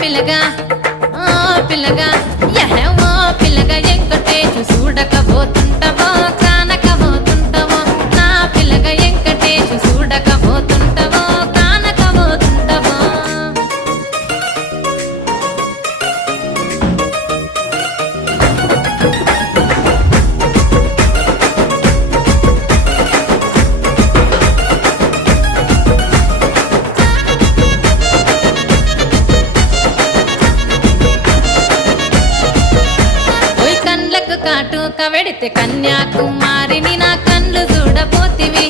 పిల్లగా ఓ పిల్లగా యహో పిల్లగా ఎంకటేశు చూడకపోతుంటవో కానకపోతుంటవో నా పిల్లగా ఎంకటేశు చూడకపోతుంటవో కానకపోతుంటవో ఓయ్ కండ్లకు కాటు కవెడితే కన్యాకుమారిని నా కండ్లు చూడపోతివి